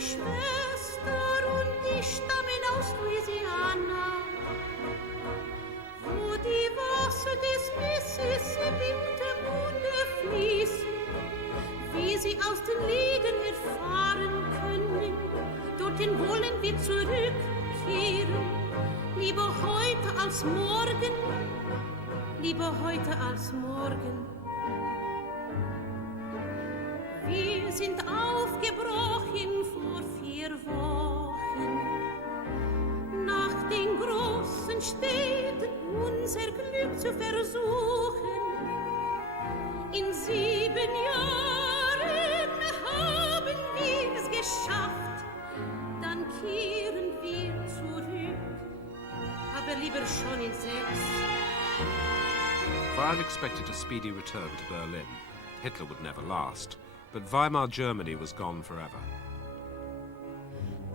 Schwester und ich stammen aus Louisiana, wo die Wasser des Mississippi unterm Munde fließen, wie sie aus den Lieden erfahren können, dorthin wollen wir zurückkehren, lieber heute als morgen, lieber heute als morgen. Wir sind aufgebrochen vor 4 Wochen, nach den großen Städten unser Glück zu versuchen. In 7 Jahren haben wir's geschafft, dann kehren wir zurück, aber lieber schon in 6. Weill expected a speedy return to Berlin. Hitler would never last. But Weimar Germany was gone forever.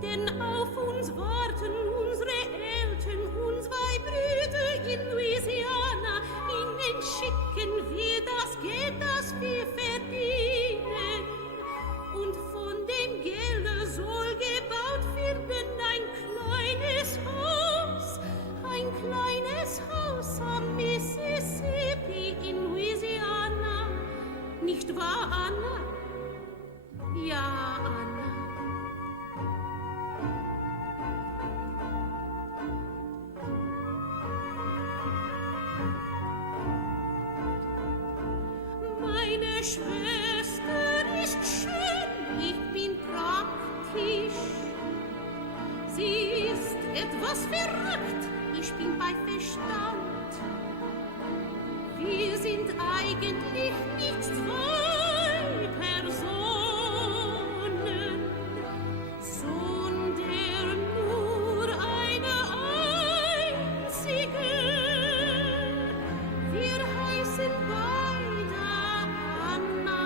Denn auf uns warten unsere Eltern und 2 Brüder in Louisiana. Ihnen schicken wir das Geld, das wir verdienen. Und von dem Geld soll gebaut werden ein kleines Haus am Mississippi in Louisiana. Nicht wahr, Anna? Ja, Anna. Meine Schwester ist schön, ich bin praktisch. Sie ist etwas verrückt, ich bin bei Verstand. Wir sind eigentlich nicht 2 Personen, sondern nur eine einzige. Wir heißen beide Anna.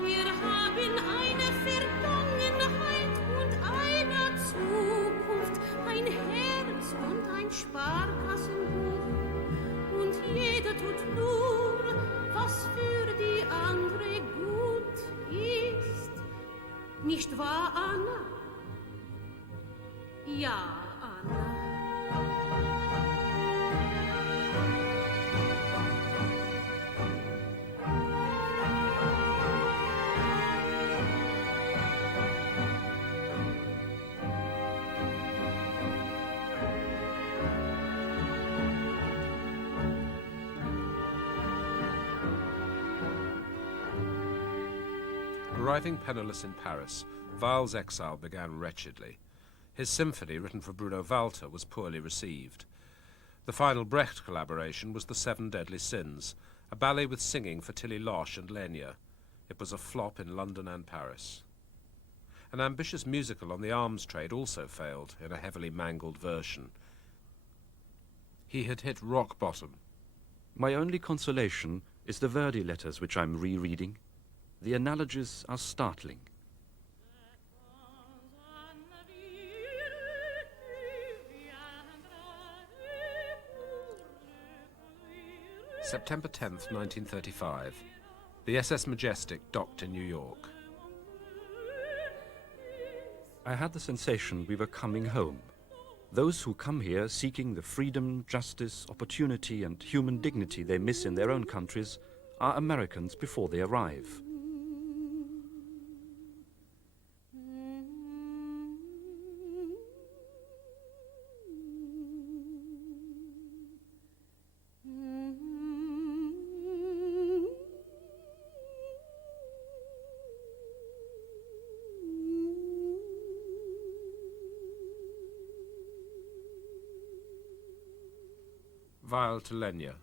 Wir haben eine Vergangenheit und eine Zukunft, ein Herz und ein Sparkassenbuch. Und jeder tut nur, was für die andere gut ist. Nicht wahr, Anna? Ja, Anna. Arriving penniless in Paris, Weill's exile began wretchedly. His symphony, written for Bruno Walter, was poorly received. The final Brecht collaboration was The 7 Deadly Sins, a ballet with singing for Tilly Loche and Lenya. It was a flop in London and Paris. An ambitious musical on the arms trade also failed in a heavily mangled version. He had hit rock bottom. My only consolation is the Verdi letters which I'm rereading. The analogies are startling. September 10th, 1935. The SS Majestic docked in New York. I had the sensation we were coming home. Those who come here seeking the freedom, justice, opportunity, and human dignity they miss in their own countries are Americans before they arrive. Weill to Lenya.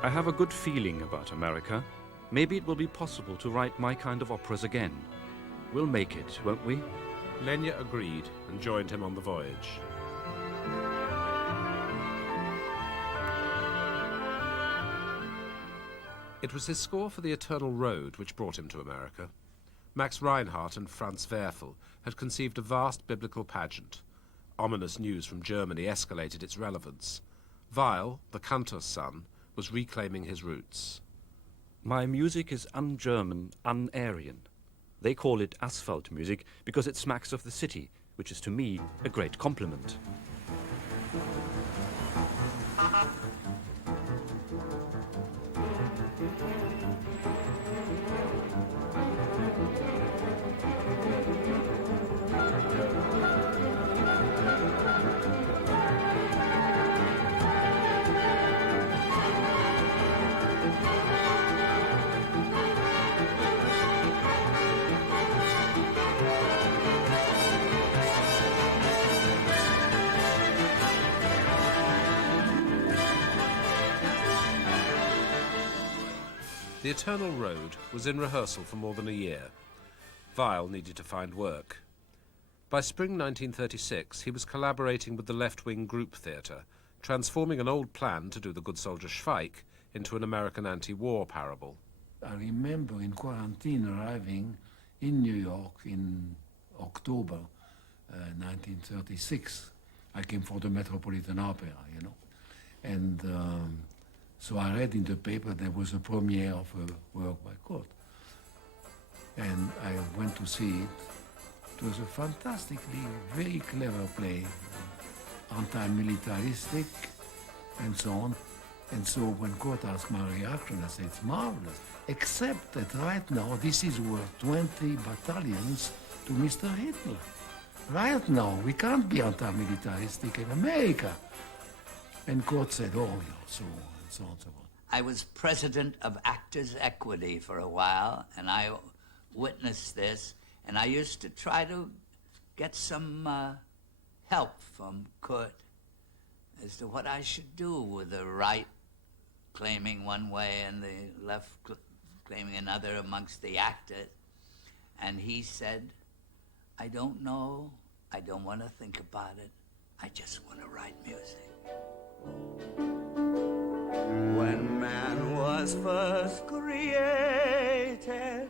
I have a good feeling about America. Maybe it will be possible to write my kind of operas again. We'll make it, won't we? Lenya agreed and joined him on the voyage. It was his score for The Eternal Road which brought him to America. Max Reinhardt and Franz Werfel had conceived a vast biblical pageant. Ominous news from Germany escalated its relevance. Weill, the cantor's son, was reclaiming his roots. My music is un-German, un-Aryan. They call it asphalt music because it smacks of the city, which is to me a great compliment. The Eternal Road was in rehearsal for more than a year. Weill needed to find work. By spring 1936, he was collaborating with the left-wing group theatre, transforming an old plan to do the good soldier Schweik into an American anti-war parable. I remember in quarantine arriving in New York in October 1936. I came for the Metropolitan Opera, you know. And so I read in the paper there was a premiere of a work by Kurt. And I went to see it. It was a fantastically, very clever play, anti-militaristic and so on. And so when Kurt asked my reaction, I said, it's marvelous. Except that right now, this is worth 20 battalions to Mr. Hitler. Right now, we can't be anti-militaristic in America. And Kurt said, oh, yeah, so on, and so on, and so on. I was president of Actors' Equity for a while, and I witnessed this, and I used to try to get some help from Kurt as to what I should do with the right claiming one way and the left claiming another amongst the actors. And he said, I don't know, I don't want to think about it, I just want to write music. When man was first created,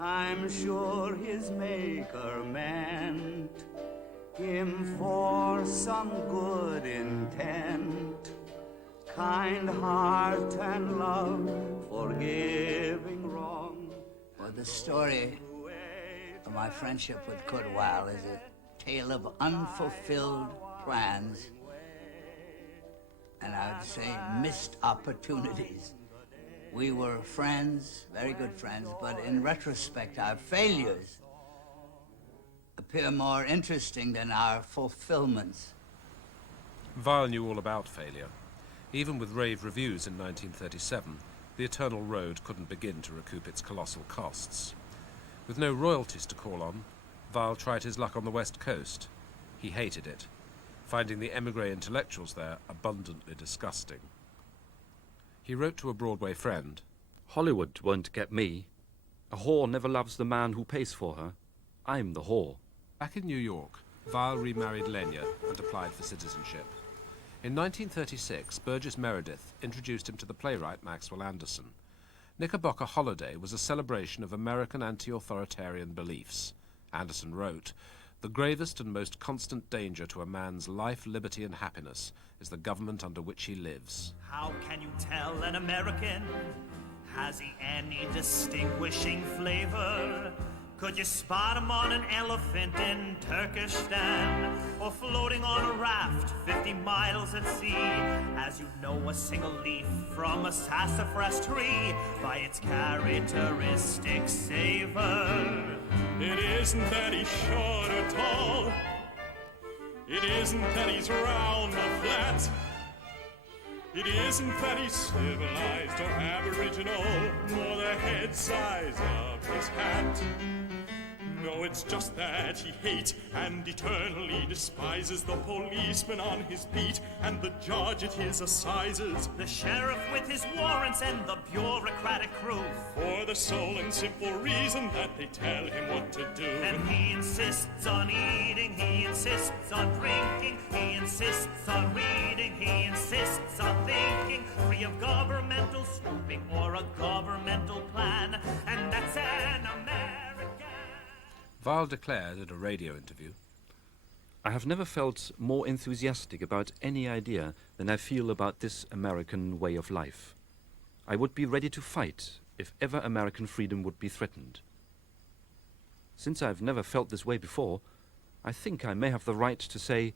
I'm sure his maker meant him for some good intent, kind heart and love, forgiving wrong. Well, the story of my friendship with Kurt Weill is a tale of unfulfilled plans, and I would say missed opportunities. We were friends, very good friends, but in retrospect, our failures appear more interesting than our fulfillments. Weill knew all about failure. Even with rave reviews in 1937, the Eternal Road couldn't begin to recoup its colossal costs. With no royalties to call on, Weill tried his luck on the West Coast. He hated it, finding the émigré intellectuals there abundantly disgusting. He wrote to a Broadway friend, Hollywood won't get me. A whore never loves the man who pays for her. I'm the whore. Back in New York, Weill remarried Lenya and applied for citizenship. In 1936, Burgess Meredith introduced him to the playwright Maxwell Anderson. Knickerbocker Holiday was a celebration of American anti-authoritarian beliefs. Anderson wrote, "The gravest and most constant danger to a man's life, liberty, and happiness is the government under which he lives." How can you tell an American? Has he any distinguishing flavor? Could you spot him on an elephant in Turkestan, or floating on a raft 50 miles at sea? As you know a single leaf from a sassafras tree by its characteristic savor. It isn't that he's short or tall. It isn't that he's round or flat. It isn't that he's civilized or aboriginal, nor the head size of his hat. No, it's just that he hates and eternally despises the policeman on his beat and the judge at his assizes, the sheriff with his warrants and the bureaucratic crew, for the sole and simple reason that they tell him what to do. And he insists on eating, he insists on drinking, he insists on reading, he insists on thinking, free of governmental snooping or a governmental plan, and that's an American. Weill declared at a radio interview, I have never felt more enthusiastic about any idea than I feel about this American way of life. I would be ready to fight if ever American freedom would be threatened. Since I've never felt this way before, I think I may have the right to say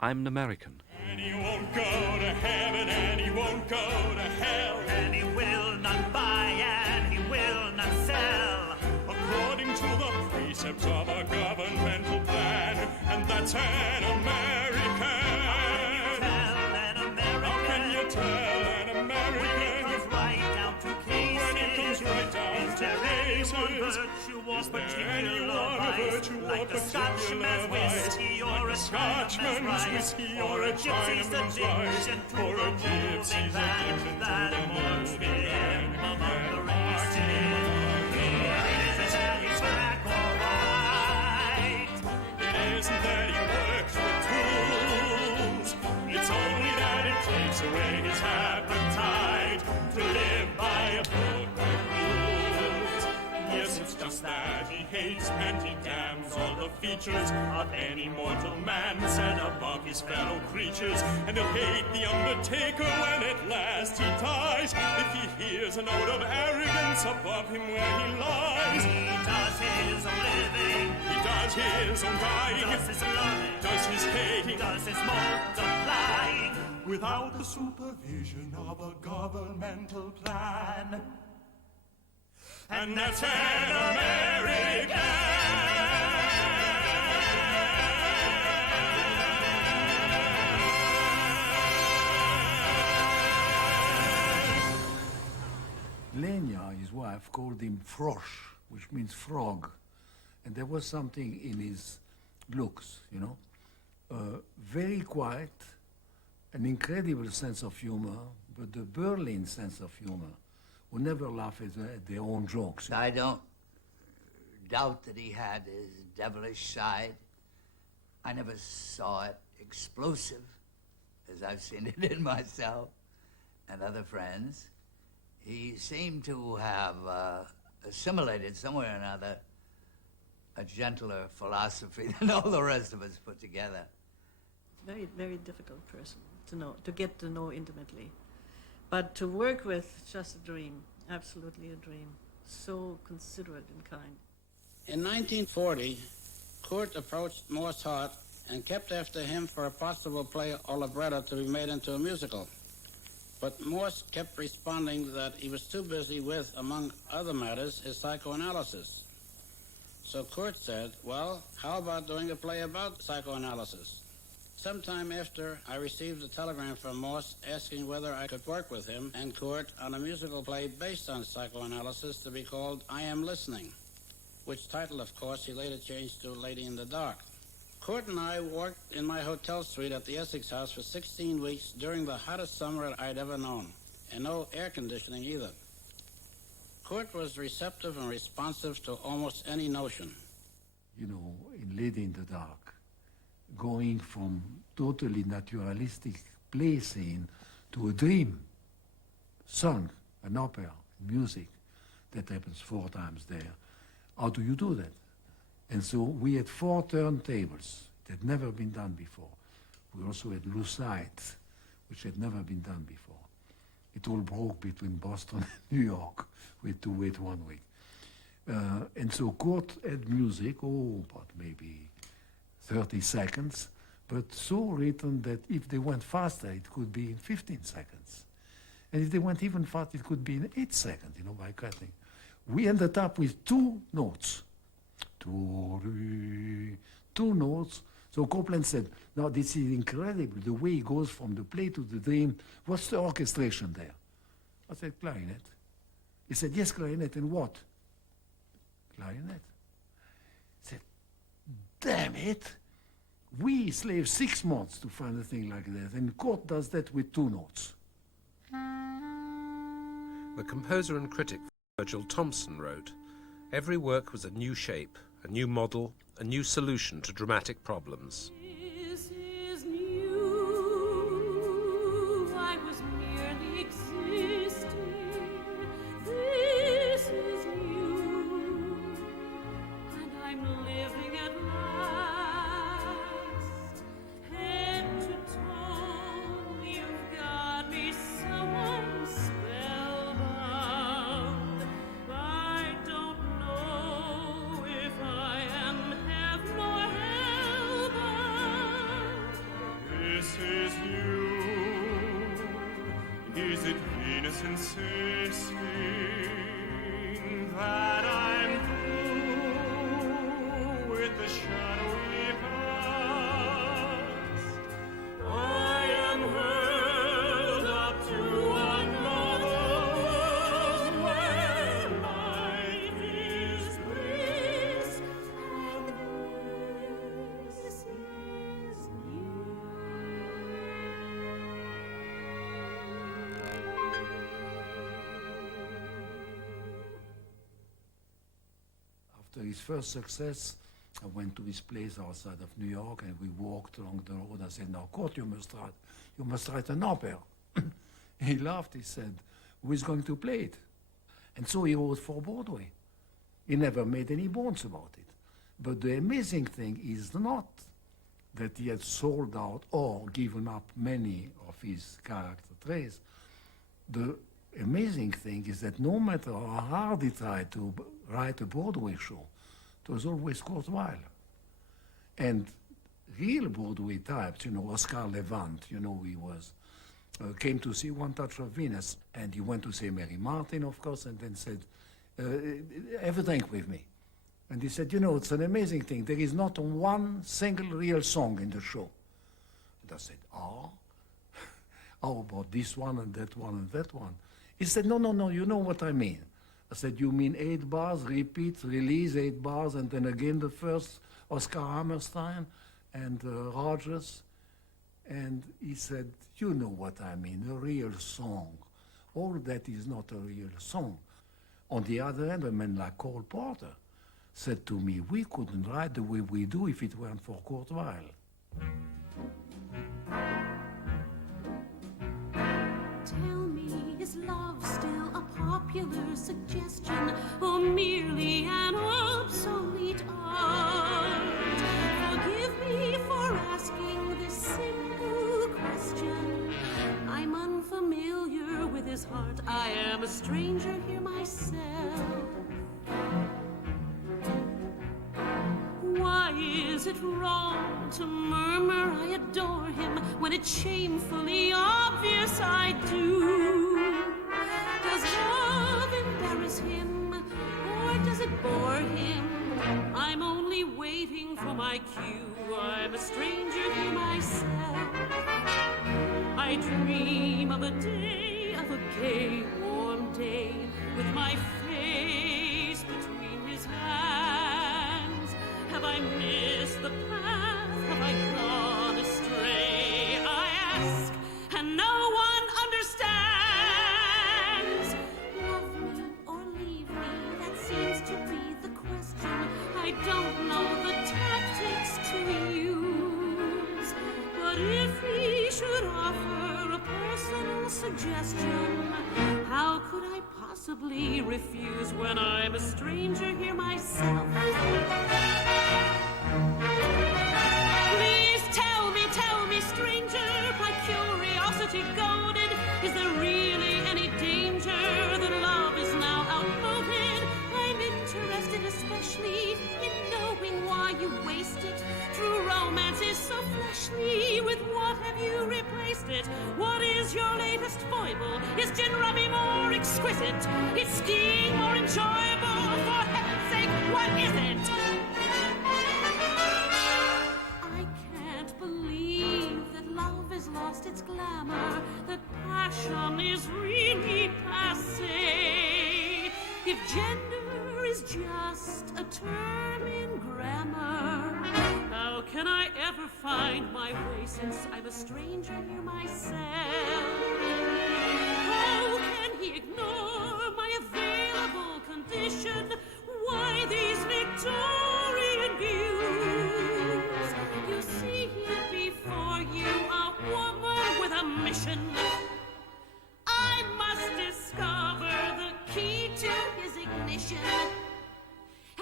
I'm an American. And he won't go to heaven, and he won't go to hell, And he will not buy, and he will not sell, according to the precepts of a governmental plan, and that's an American. tell an American. How can you tell an When it American comes right down to cases, when it comes right down is to there any one cases? virtue or Is there particular any one vice, virtue or like a Scotchman's particular vice, whiskey or like a a Scotchman's Chinaman's whiskey rice, or a gypsy's Chinaman's rice, addiction to or a the gypsy's moving van addiction to that the marks moving him van among that the marks him races. among the It isn't that he's black or white. It isn't that he works with tools. It's only that it takes away his appetite to live by a book of rules. Yes, it's just that he hates and he damns all the features of any mortal man set above his fellow creatures. And he'll hate the undertaker when at last he dies, if he hears a note of arrogance above him where he lies. He does his own living, He does his own dying, does his loving, does his hating, does his multiplying. without the supervision of a governmental plan. And that's an American. Lenya, his wife, called him Frosch, which means frog. And there was something in his looks, you know. Very quiet, an incredible sense of humor, but the Berlin sense of humor, who never laugh at their own jokes. I don't doubt that he had his devilish side. I never saw it explosive, as I've seen it in myself and other friends. He seemed to have assimilated somewhere or another a gentler philosophy than all the rest of us put together. Very, very difficult person to get to know intimately. But to work with, just a dream, absolutely a dream. So considerate and kind. In 1940, Kurt approached Mozart and kept after him for a possible play or libretto to be made into a musical. But Morse kept responding that he was too busy with, among other matters, his psychoanalysis. So Kurt said, well, how about doing a play about psychoanalysis? Sometime after, I received a telegram from Morse asking whether I could work with him and Kurt on a musical play based on psychoanalysis to be called I Am Listening, which title, of course, he later changed to Lady in the Dark. Kurt and I worked in my hotel suite at the Essex House for 16 weeks during the hottest summer I'd ever known, and no air conditioning either. Kurt was receptive and responsive to almost any notion. You know, in Lady in the Dark, going from totally naturalistic play scene to a dream, song, an opera, music, that happens 4 times there. How do you do that? And so we had 4 turntables that had never been done before. We also had Lucides, which had never been done before. It all broke between Boston and New York. We had to wait 1 week. And so Kurt had music, about maybe 30 seconds, but so written that if they went faster, it could be in 15 seconds. And if they went even faster, it could be in 8 seconds, you know, by cutting. We ended up with 2 notes. 2 notes. So Copland said, now this is incredible, the way he goes from the play to the dream. What's the orchestration there? I said, clarinet. He said, yes, clarinet, and what? Clarinet. He said, damn it. We slaved 6 months to find a thing like that, and Kurt does that with 2 notes. The composer and critic Virgil Thompson wrote, "Every work was a new shape, a new model, a new solution to dramatic problems." This is new. I was merely existing. This is new. And I'm living at last. Head to toe, you've got me someone spellbound. I don't know if I insisting that I'm through with the shadowy past. I am hurled up to another world where life is bliss, and this is After his first success, I went to his place outside of New York, and we walked along the road. I said, "Now, Kurt, you must write an opera." He laughed. He said, "Who is going to play it?" And so he wrote for Broadway. He never made any bones about it. But the amazing thing is not that he had sold out or given up many of his character traits. The amazing thing is that no matter how hard he tried to write a Broadway show, it was always Kurt Weill. And real Broadway types, Oscar Levant, he was, came to see One Touch of Venus, and he went to see Mary Martin, of course, and then said, "Have a drink with me." And he said, "It's an amazing thing. There is not one single real song in the show." And I said, "Oh, how about this one and that one and that one?" He said, no, you know what I mean. I said, "You mean 8 bars, repeat, release 8 bars, and then again the first, Oscar Hammerstein and Rogers?" And he said, "You know what I mean, a real song. All that is not a real song." On the other hand, a man like Cole Porter said to me, "We couldn't write the way we do if it weren't for Kurt Weill." Tell me, is love still a popular suggestion, or merely an obsolete art? Forgive me for asking this simple question. I'm unfamiliar with his heart. I am a stranger here myself. Why is it wrong to murmur I adore him when it's shamefully obvious I do? Does love embarrass him, or does it bore him? I'm only waiting for my cue. I'm a stranger here myself. I dream of a day, of a gay, warm day, with my face between his hands. Have I missed the path? Have I gone astray? I ask, and no one understands. Love me or leave me, that seems to be the question. I don't know the tactics to use. But if he should offer a personal suggestion, how could I possibly refuse when I'm a stranger here myself? Please tell me, stranger, my curiosity goaded, is there really any danger that love is now outmoded? I'm interested especially in knowing why you waste it. True romance is so fleshly, with what have you replaced it? What is your latest foible? Is gin rummy more exquisite? Is skiing more enjoyable? For heaven's sake, what is it? I can't believe that love has lost its glamour, that passion is really passé. If gender is just a term in grammar, how can I ever find my way since I'm a stranger here myself? How can he ignore my available condition? Why these Victorian views? You see here before you a woman with a mission. I must discover the key to his ignition.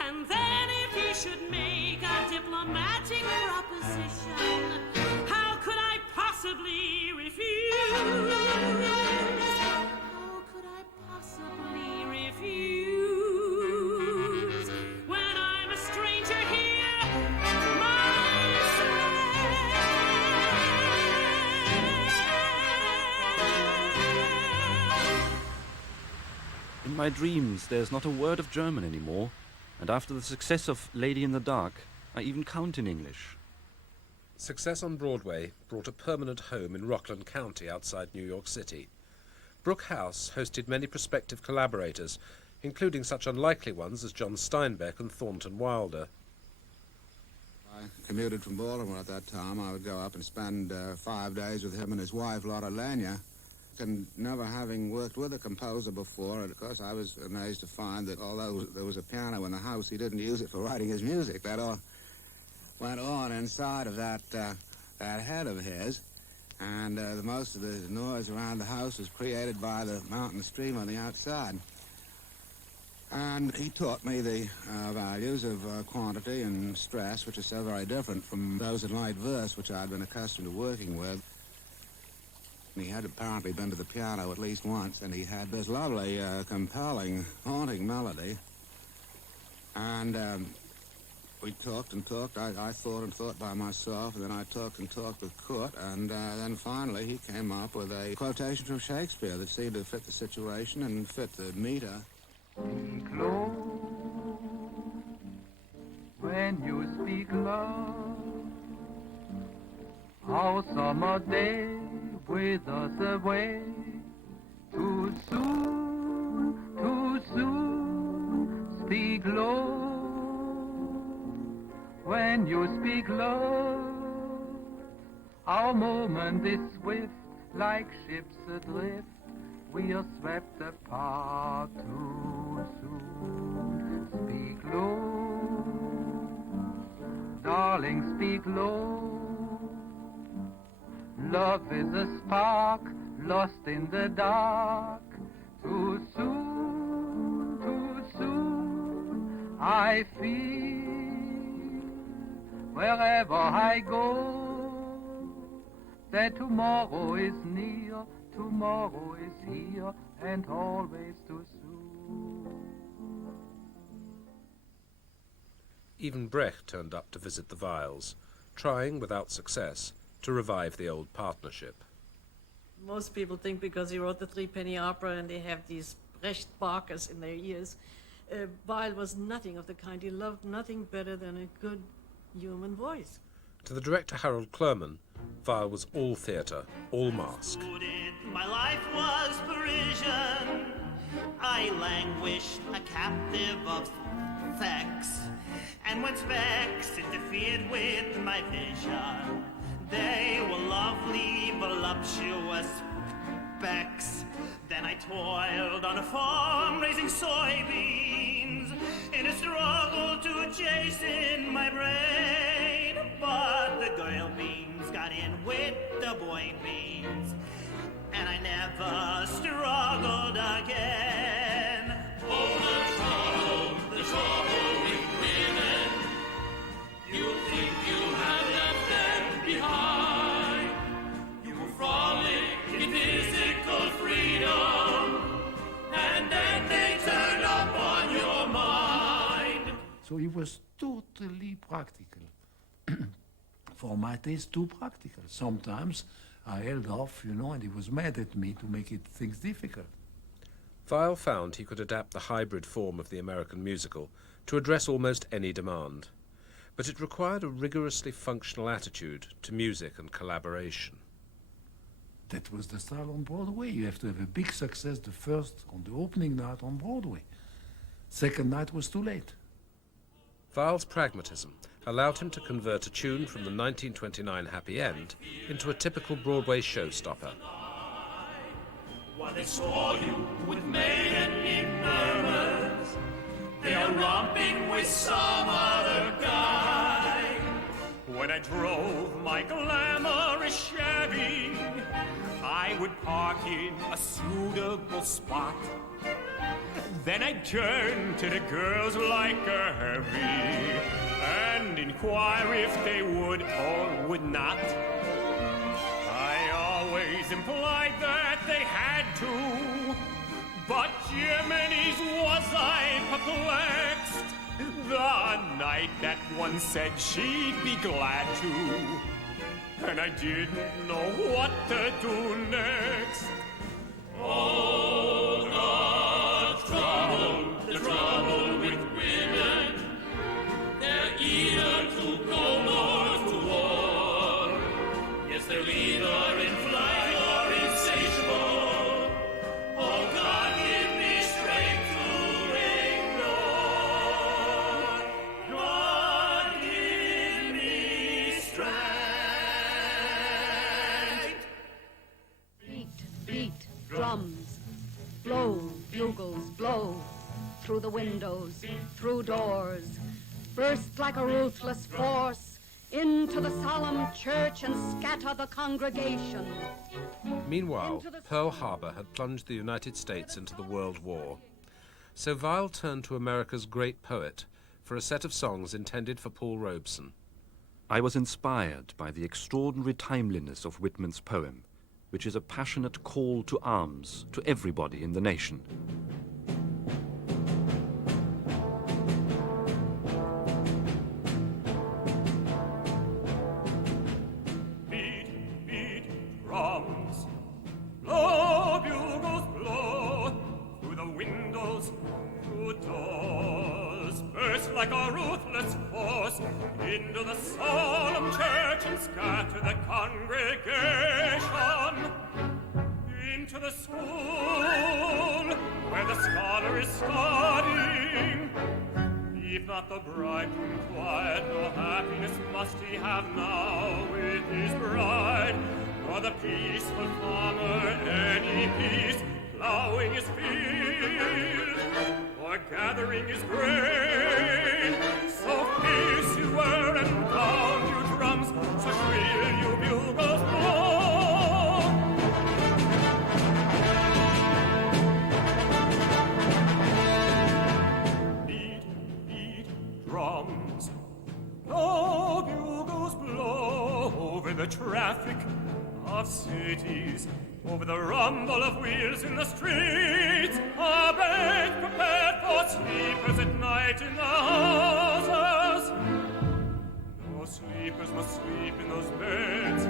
And then if he should make a diplomatic proposition, how could I possibly refuse? How could I possibly refuse when I'm a stranger here myself? my dreams, there's not a word of German anymore, and after the success of Lady in the Dark, I even count in English. Success on Broadway brought a permanent home in Rockland County outside New York City. Brooke House hosted many prospective collaborators, including such unlikely ones as John Steinbeck and Thornton Wilder. I commuted from Baltimore at that time. I would go up and spend 5 days with him and his wife, Laura Lanya. And never having worked with a composer before, and of course I was amazed to find that although there was a piano in the house, he didn't use it for writing his music. That all went on inside of that head of his. And most of the noise around the house was created by the mountain stream on the outside. And he taught me the values of quantity and stress, which are so very different from those in light verse, which I'd been accustomed to working with. He had apparently been to the piano at least once, and he had this lovely, compelling, haunting melody. And we talked and talked. I thought and thought by myself, and then I talked and talked with Kurt, and then finally he came up with a quotation from Shakespeare that seemed to fit the situation and fit the meter. Speak low when you speak love. Our summer day withers away. Too soon, speak low when you speak love. Our moment is swift, like ships adrift. We are swept apart too soon. Speak low, darling, speak low. Love is a spark lost in the dark. Too soon, I feel wherever I go that tomorrow is near, tomorrow is here, and always too soon. Even Brecht turned up to visit the Weills, trying, without success, to revive the old partnership. Most people think because he wrote the Threepenny Opera and they have these Brecht barkers in their ears, Weill was nothing of the kind. He loved nothing better than a good human voice. To the director Harold Clurman, Weill was all theatre, all mask. My life was Parisian. I languished a captive of sex, and when specs interfered with my vision, they were lovely, voluptuous specks. Then I toiled on a farm raising soybeans in a struggle to chasten my brain. But the girl beans got in with the boy beans, and I never struggled again. Oh, the trouble with women. You think you have left them behind. You will frolic in physical freedom, and then they turn up on your mind. So he was totally practical. For my taste, too practical. Sometimes I held off, and he was mad at me to make things difficult. Weill found he could adapt the hybrid form of the American musical to address almost any demand, but it required a rigorously functional attitude to music and collaboration. That was the style on Broadway. You have to have a big success on the opening night on Broadway. Second night was too late. Weill's pragmatism allowed him to convert a tune from the 1929 Happy End into a typical Broadway showstopper. While they saw you with maidenly murmurs, they are romping with some other guy. When I drove my glamorous Chevy, I would park in a suitable spot. Then I'd turn to the girls like a heavy and inquire if they would or would not. I always implied that they had to, but Jiminy's was I perplexed the night that one said she'd be glad to, and I didn't know what to do next. Oh, God, blow through the windows, through doors, burst like a ruthless force into the solemn church and scatter the congregation. Meanwhile, Pearl Harbor had plunged the United States into the World War. So Weill turned to America's great poet for a set of songs intended for Paul Robeson. I was inspired by the extraordinary timeliness of Whitman's poem, which is a passionate call to arms to everybody in the nation. Beat, beat, drums, blow, bugles, blow, through the windows, through doors, burst like a ruthless force into the solemn church and scatter the congregation into the school where the scholar is studying. Leave not the bridegroom quiet, no happiness must he have now with his bride, nor the peaceful farmer any peace, plowing his field or gathering his grain. So fierce you were and loud you drums, so shrill you bugles blow. Beat, beat, drums, blow, bugles blow over the traffic of cities, over the rumble of wheels in the streets, a bed prepared for sleepers at night in the houses. No sleepers must sleep in those beds,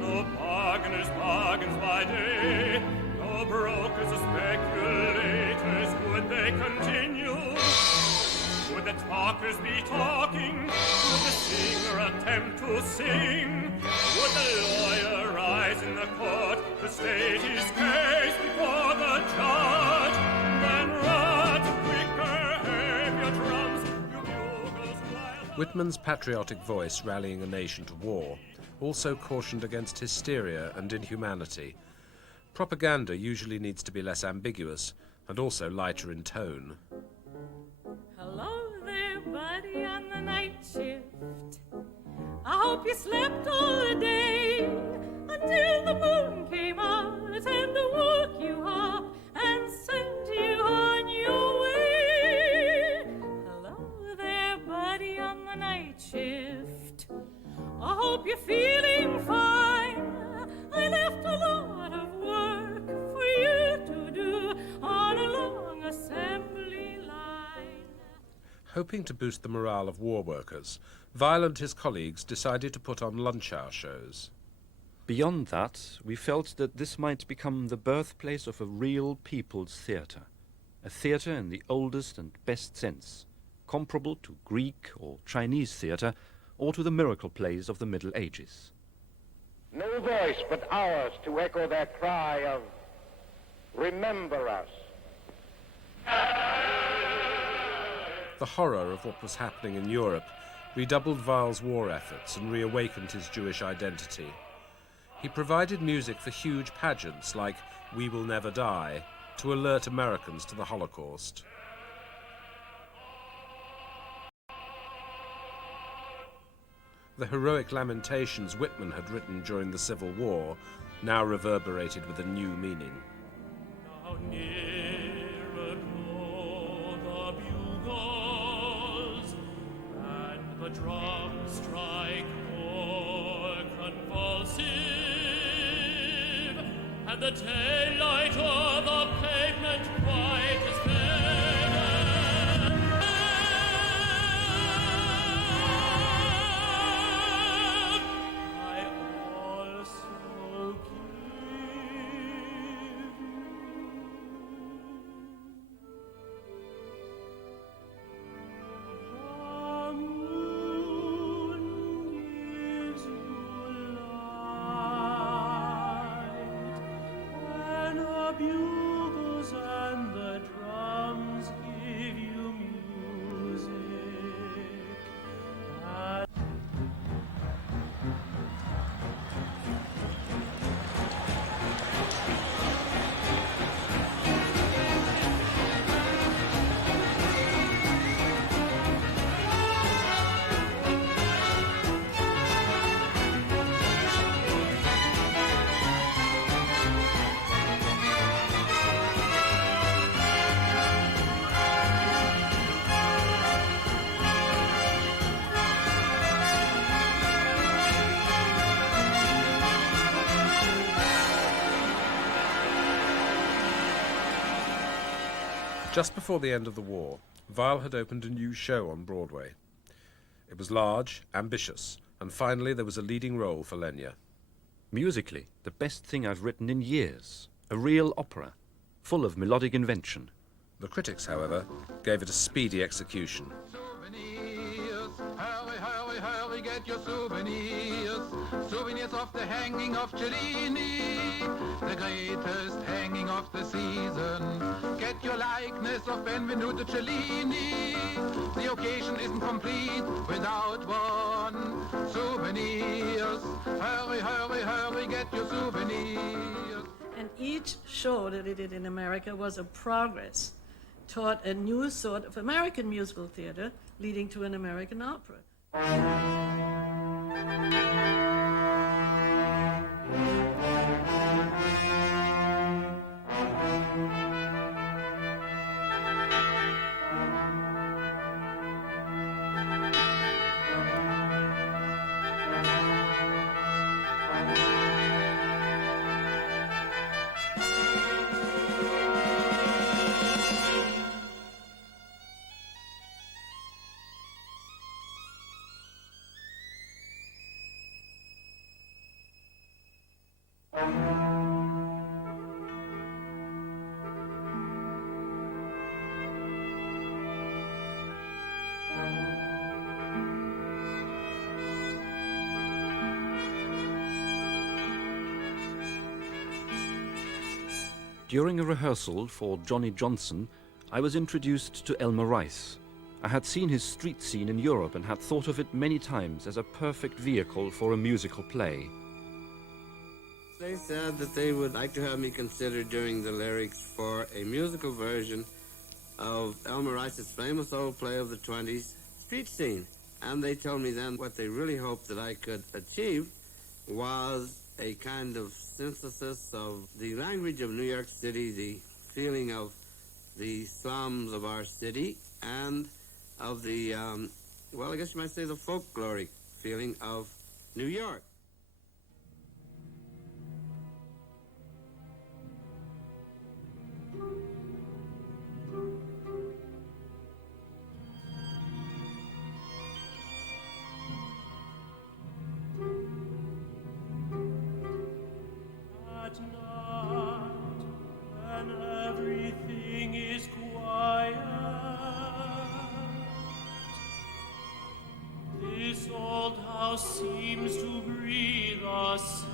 no bargainers bargains by day, no brokers or speculators, would they continue? Would the talkers be talking? Would the singer attempt to sing? Would the lawyer rise in the court to state his case before the judge? Then run quicker, have your drums, your bugles wild. Whitman's patriotic voice rallying a nation to war also cautioned against hysteria and inhumanity. Propaganda usually needs to be less ambiguous and also lighter in tone. Hello there, buddy, on the night shift. I hope you slept all the day until the moon came out and woke you up and sent you on your way. Hello there, buddy, on the night shift. I hope you're feeling fine. I left a lot of work for you to do on a long assembly line. Hoping to boost the morale of war workers, Weill and his colleagues decided to put on lunch hour shows. Beyond that, we felt that this might become the birthplace of a real people's theatre, a theatre in the oldest and best sense, comparable to Greek or Chinese theatre or to the miracle plays of the Middle Ages. No voice but ours to echo their cry of, "Remember us." The horror of what was happening in Europe redoubled Weill's war efforts and reawakened his Jewish identity. He provided music for huge pageants like We Will Never Die to alert Americans to the Holocaust. The heroic lamentations Whitman had written during the Civil War now reverberated with a new meaning. Now nearer blow the bugles, and the drums strike more convulsive, and the daylight o'er the pavement white as Beautiful Just before the end of the war, Weill had opened a new show on Broadway. It was large, ambitious, and finally there was a leading role for Lenya. Musically, the best thing I've written in years. A real opera, full of melodic invention. The critics, however, gave it a speedy execution. Hurry, hurry, hurry, get your souvenirs. Souvenirs of the hanging of Cellini, the greatest hanging of the season. Get your likeness of Benvenuto Cellini. The occasion isn't complete without one. Souvenirs. Hurry, hurry, hurry, get your souvenirs. And each show that they did in America was a progress toward a new sort of American musical theater leading to an American opera. During a rehearsal for Johnny Johnson, I was introduced to Elmer Rice. I had seen his street scene in Europe and had thought of it many times as a perfect vehicle for a musical play. They said that they would like to have me considered during the lyrics for a musical version of Elmer Rice's famous old play of the 20s, Street Scene. And they told me then what they really hoped that I could achieve was a kind of synthesis of the language of New York City, the feeling of the slums of our city, and of the, well, I guess you might say the folkloric feeling of New York. Seems to breathe a sigh.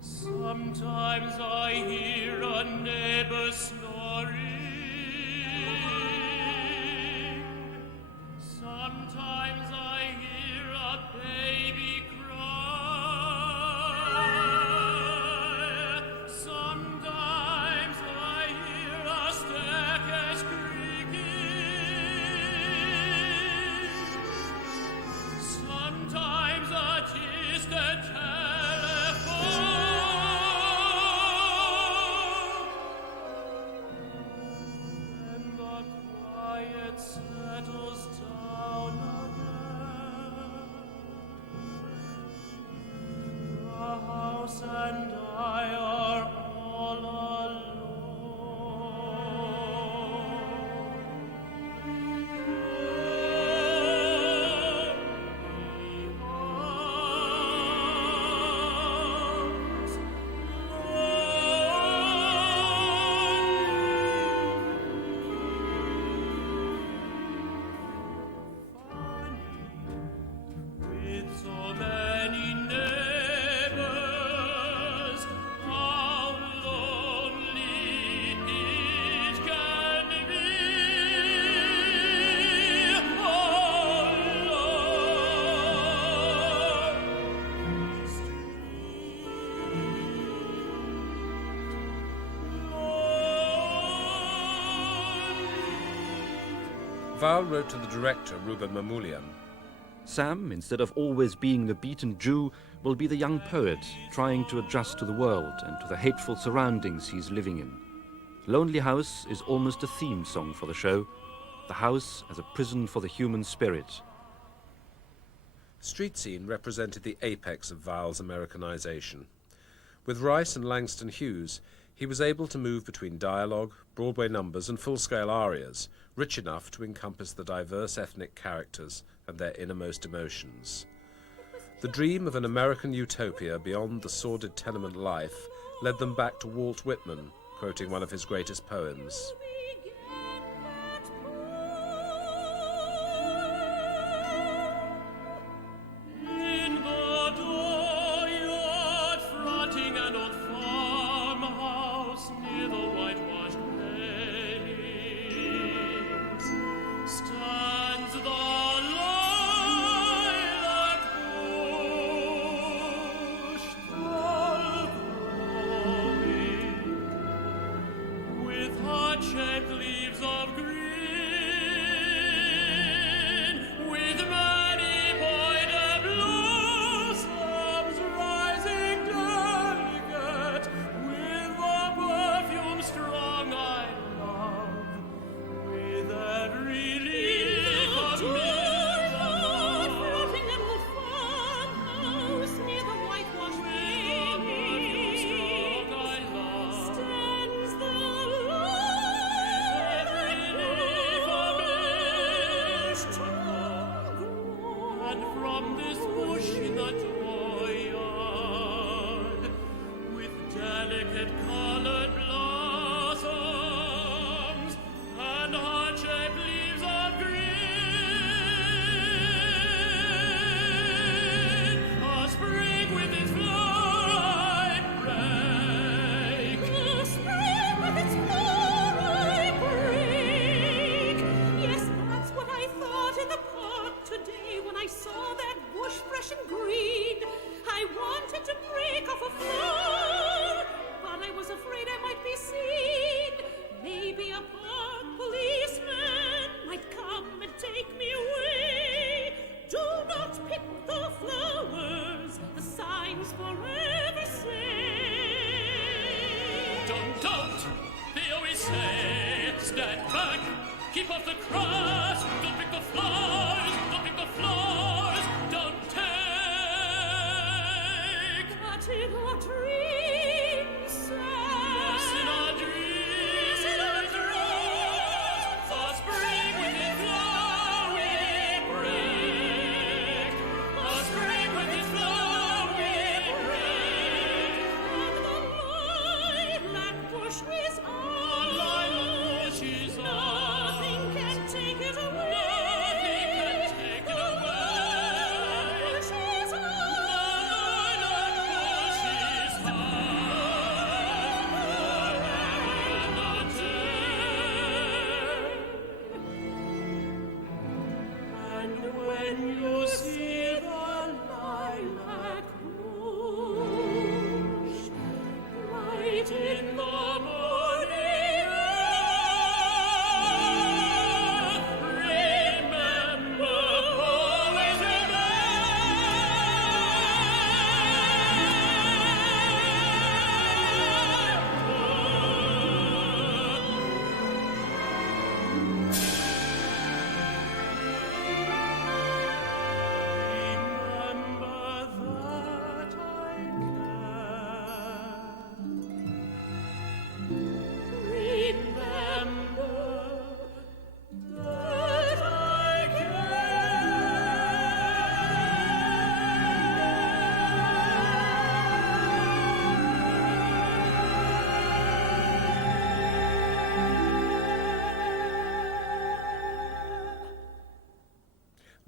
Sometimes I hear a neighbor snoring. Sometimes I hear a baby cry. Sometimes I hear a staircase creaking. Sometimes a distant telephone, and the quiet settles down again. The house and I are all alone. Weill wrote to the director, Ruben Mamoulian. Sam, instead of always being the beaten Jew, will be the young poet trying to adjust to the world and to the hateful surroundings he's living in. Lonely House is almost a theme song for the show, the house as a prison for the human spirit. Street Scene represented the apex of Weill's Americanization. With Rice and Langston Hughes, he he was able to move between dialogue, Broadway numbers and full-scale arias, rich enough to encompass the diverse ethnic characters and their innermost emotions. The dream of an American utopia beyond the sordid tenement life led them back to Walt Whitman, quoting one of his greatest poems.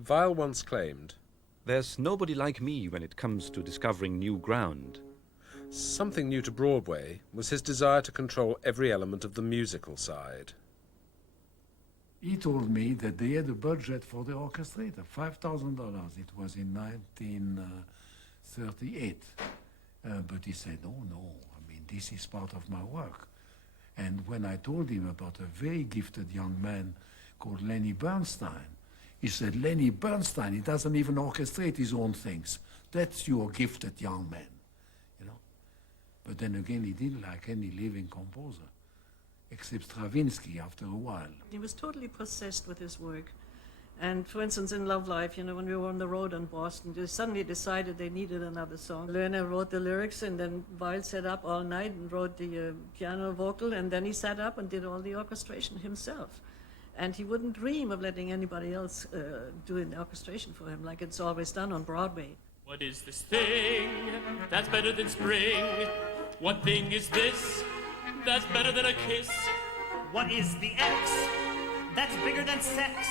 Weill once claimed, "There's nobody like me when it comes to discovering new ground." Something new to Broadway was his desire to control every element of the musical side. He told me that they had a budget for the orchestrator, $5,000. It was in 1938. But he said, oh, no, I mean, this is part of my work. And when I told him about a very gifted young man called Lenny Bernstein, he said, Lenny Bernstein, he doesn't even orchestrate his own things. That's your gifted young man, you know. But then again, he didn't like any living composer, except Stravinsky after a while. He was totally possessed with his work. And for instance, in Love Life, you know, when we were on the road in Boston, they suddenly decided they needed another song. Lerner wrote the lyrics, and then Weill sat up all night and wrote the piano vocal, and then he sat up and did all the orchestration himself. And he wouldn't dream of letting anybody else do an orchestration for him, like it's always done on Broadway. What is this thing that's better than spring? What thing is this that's better than a kiss? What is the X that's bigger than sex?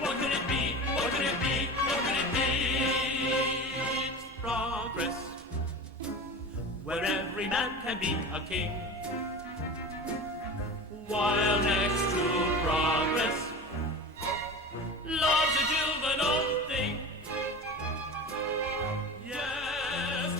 What could it be? What could it be? What could it be? It's progress, where every man can be a king. While next to progress, love's a juvenile thing. Yes,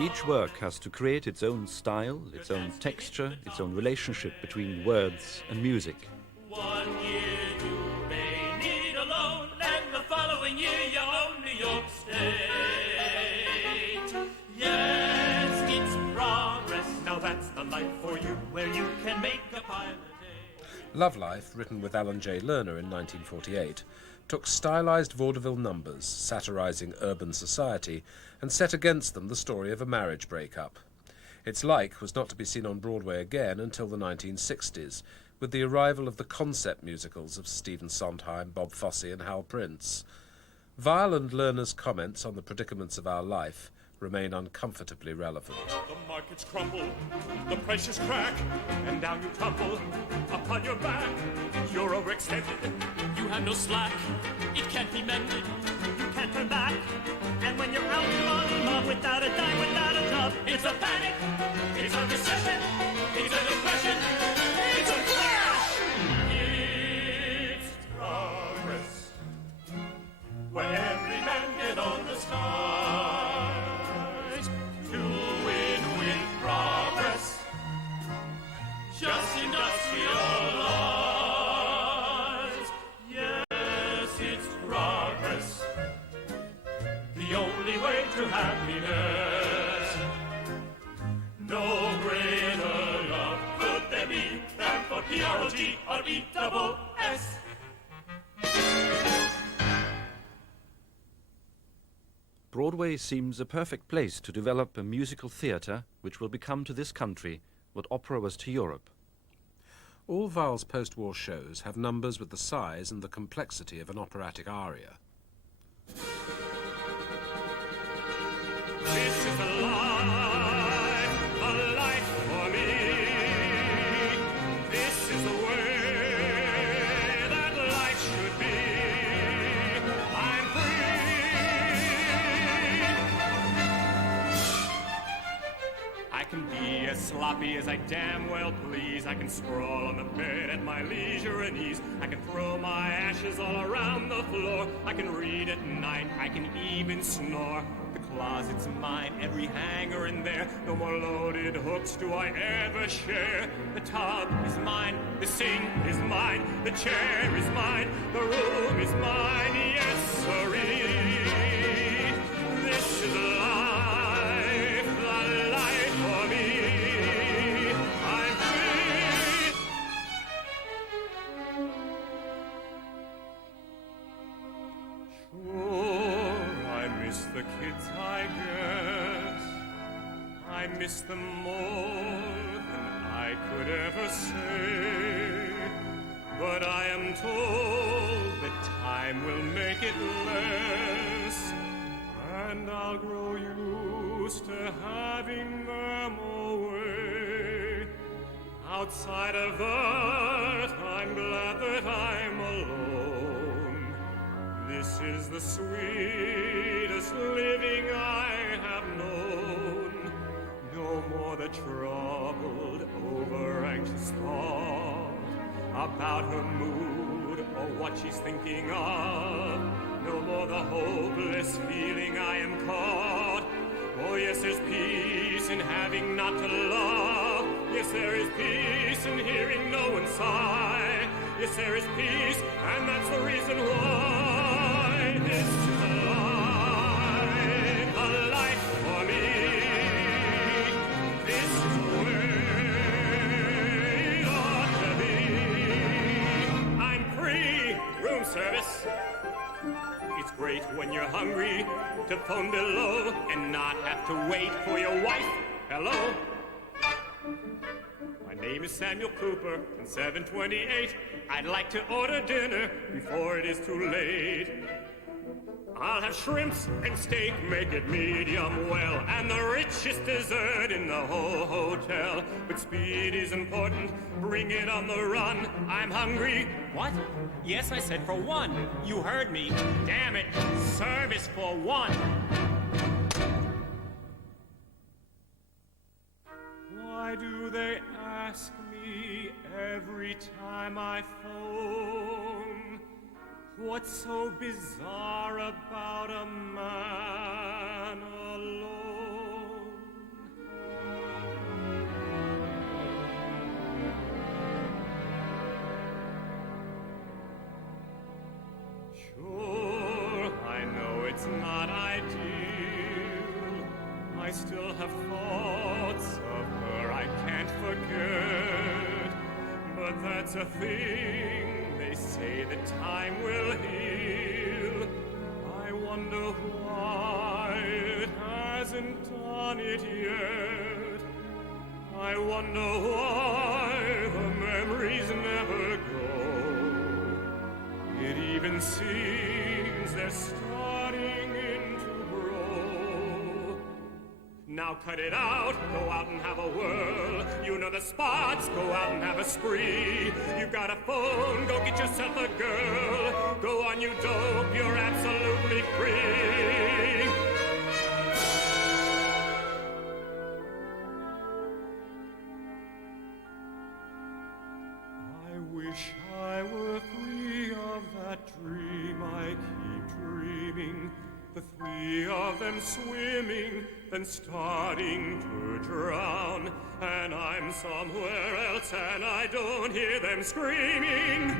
Each work has to create its own style, its own texture, its own relationship between words and music. 1 year you may need a loan, and the following year you own New York State. Yes, it's progress. Now that's the life for you, where you can make a pile a day. Love Life, written with Alan J. Lerner in 1948, took stylized vaudeville numbers satirizing urban society and set against them the story of a marriage breakup. Its like was not to be seen on Broadway again until the 1960s, with the arrival of the concept musicals of Stephen Sondheim, Bob Fosse and Hal Prince. Weill and Lerner's comments on the predicaments of our life remain uncomfortably relevant. The markets crumble, the prices crack, and down you tumble upon your back. You're overextended, You have no slack, it can't be mended. You can't turn back, and when you're out on love without a dime, without a job, It's a panic, it's a recession, it's a depression, it's a crash. it's progress. Where every man get on the skies to win with progress. Just industrialized. Yes, it's progress. The only way to happiness. No greater love could there be than for PROGRESS. Broadway seems a perfect place to develop a musical theatre which will become to this country what opera was to Europe. All Weill's post-war shows have numbers with the size and the complexity of an operatic aria. This is a life for me. This is the way that life should be. I'm free. I can be as sloppy as I damn well please. I can sprawl on the bed at my leisure and ease. I can throw my ashes all around the floor. I can read at night. I can even snore. The closet's mine, every hanger in there. No more loaded hooks do I ever share. The tub is mine, the sink is mine, the chair is mine, the room is mine, yes sirree. This is life, the life for me. I'm free. Sure, I miss the kids, I guess. I miss them more than I could ever say. But I am told that time will make it less, and I'll grow used to having them away. Outside of that, I'm glad that I'm alone. This is the sweetest living I have known. No more the troubled, over-anxious thought about her mood or what she's thinking of. No more the hopeless feeling I am caught. Oh yes, there's peace in having not to love. Yes, there is peace in hearing no one sigh. Yes, there is peace, and that's the reason why this is a life for me. This is the way it ought to be. I'm free, room room service. It's great when you're hungry to phone below and not have to wait for your wife. Hello? My name is Samuel Cooper, and 728. I'd like to order dinner before it is too late. I'll have shrimps and steak, make it medium well, and the richest dessert in the whole hotel. But speed is important, bring it on the run. I'm hungry. What? Yes, I said for one. You heard me. Damn it. Service for one. Why do they ask me every time I phone? What's so bizarre about a man alone? Sure, I know it's not ideal. I still have thoughts of her I can't forget. But that's a thing they say that time will heal. I wonder why it hasn't done it yet. I wonder why the memories never go. It even seems they're starting into grow. Now cut it out, go out and have a whirl. You know the spots, go out and have a spree. You've got a phone, go get yourself a girl. Go on, you dope, you're absolutely free. I wish I were free of that dream I keep dreaming. The three of them swimming, then starting to drown. And I'm somewhere else and I don't hear them screaming.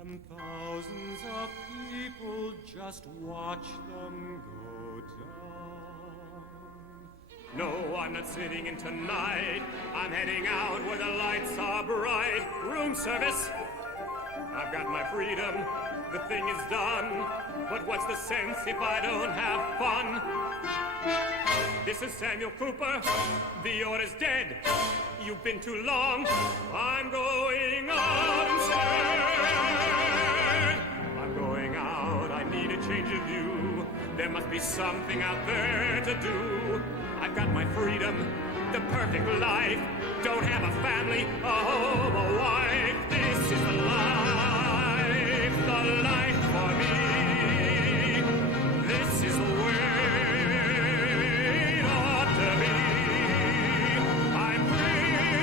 And thousands of people just watch them go down. No, I'm not sitting in tonight. I'm heading out where the lights are bright. Room service. I've got my freedom. The thing is done. But what's the sense if I don't have fun? This is Samuel Cooper. The order's dead. You've been too long. I'm going out instead. I'm going out. I need a change of view. There must be something out there to do. I've got my freedom, the perfect life. Don't have a family, a home, a wife. This is the life for me. This is the way it ought to be. I'm free, I'm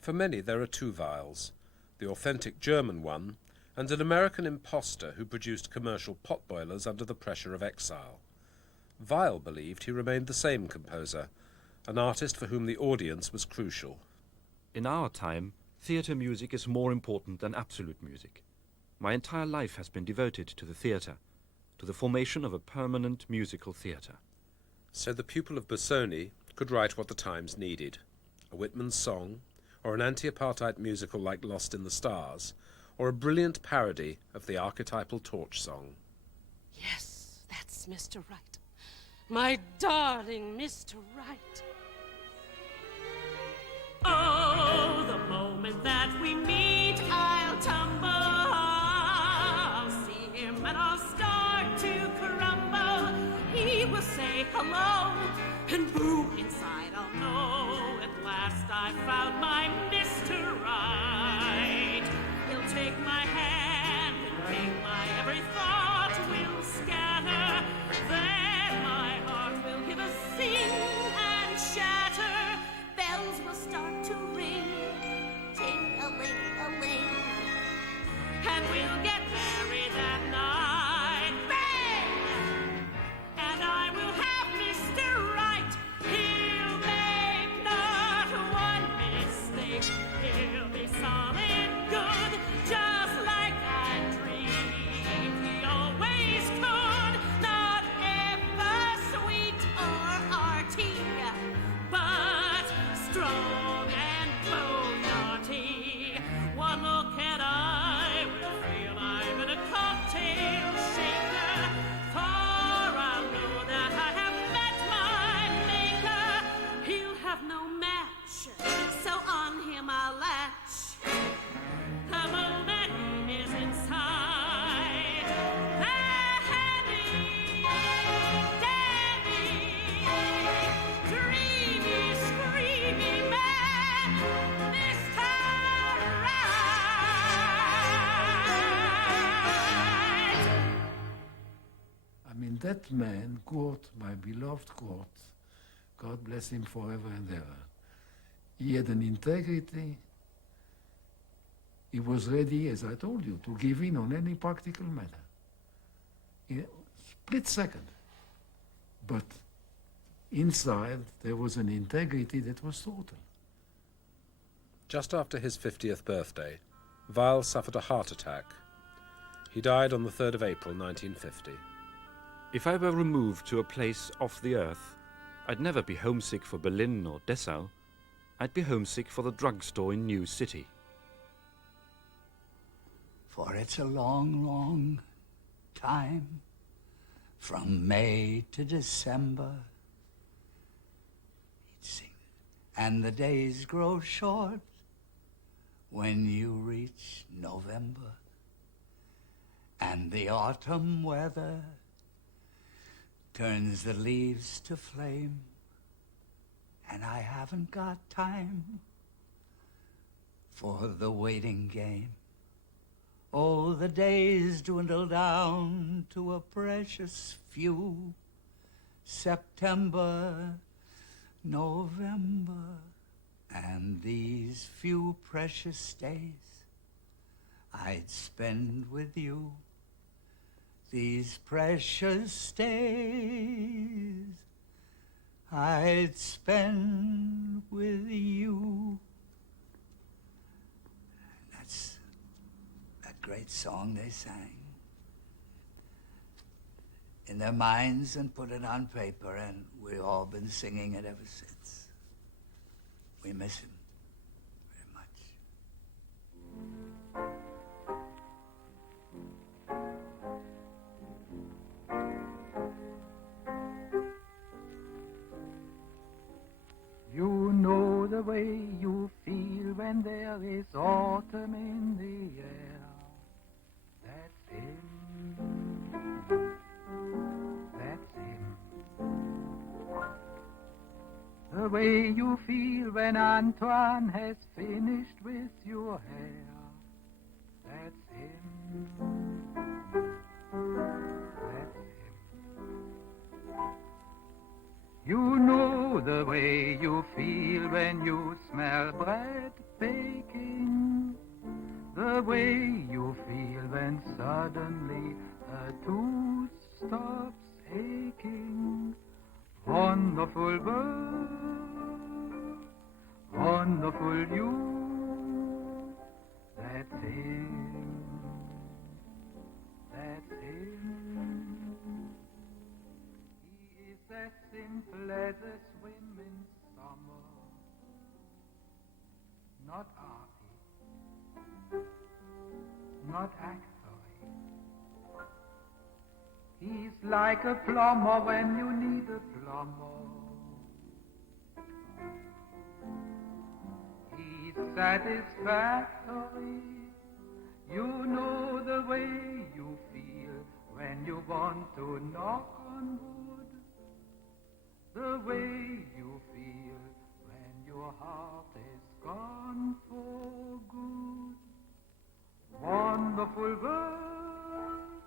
For many, there are two Weills, the authentic German one, and an American impostor who produced commercial potboilers under the pressure of exile. Weill believed he remained the same composer, an artist for whom the audience was crucial. In our time, theatre music is more important than absolute music. My entire life has been devoted to the theatre, to the formation of a permanent musical theatre. So the pupil of Busoni could write what the times needed, a Whitman song, or an anti-apartheid musical like Lost in the Stars, or a brilliant parody of the archetypal torch song. Yes, that's Mr. Right. My darling Mr. Right. Oh, the moment that we meet, I'll tumble. I'll see him and I'll start to crumble. He will say hello, and boom, inside I'll know. At last I found my Mr. Right. He'll take my hand and make my every thought will scatter. Then my heart will give a sing and shatter. Bells will start to ring, ting-a-ling-a-ling, and we'll get married that night. Bang! And I will have Mr. Right here that man, Kurt, my beloved Kurt, God bless him forever and ever, he had an integrity. He was ready, as I told you, to give in on any practical matter. In a split second. But inside, there was an integrity that was total. Just after his 50th birthday, Weill suffered a heart attack. He died on the 3rd of April, 1950. If I were removed to a place off the earth, I'd never be homesick for Berlin or Dessau. I'd be homesick for the drugstore in New City. For it's a long, long time, from May to December. He'd sing, and the days grow short when you reach November, and the autumn weather turns the leaves to flame, and I haven't got time for the waiting game. Oh, the days dwindle down to a precious few. September, November, and these few precious days I'd spend with you. These precious days I'd spend with you. That's that great song they sang in their minds and put it on paper, and we've all been singing it ever since. We miss him very much. You know the way you feel when there is autumn in the air. That's him. That's him. The way you feel when Antoine has finished with your hair. That's him. That's him. You know the way you feel when you smell bread baking. The way you feel when suddenly a tooth stops aching. Wonderful world, wonderful you. That's him. That's him. He is as simple as a swim in summer. Not arty, not actory. He's like a plumber when you need a plumber. He's satisfactory. You know the way you feel when you want to knock on wood. The way you feel when your heart is gone for good. Wonderful world,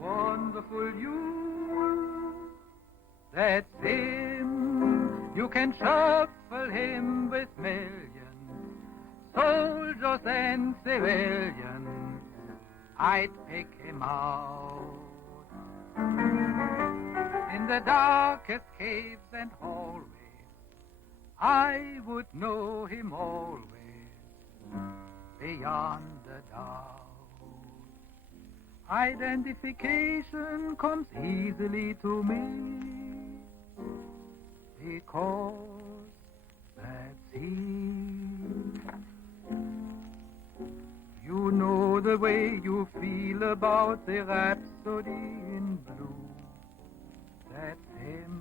wonderful you. That's him. You can shuffle him with millions, soldiers and civilians. I'd pick him out in the darkest caves and hallways. I would know him always beyond a doubt. Identification comes easily to me because that's he. You know the way you feel about the Rhapsody in Blue. That's him.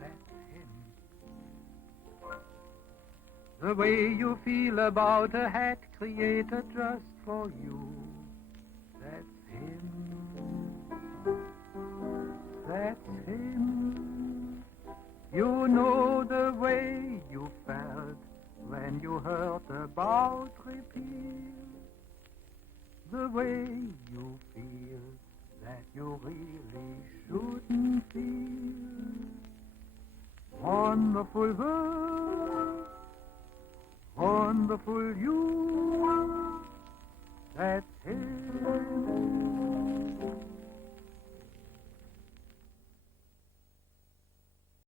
That's him. The way you feel about a hat created just for you. That's him. That's him. You know the way you felt when you heard about repeal. the way you feel that you really shouldn't feel. Wonderful world, wonderful you, that him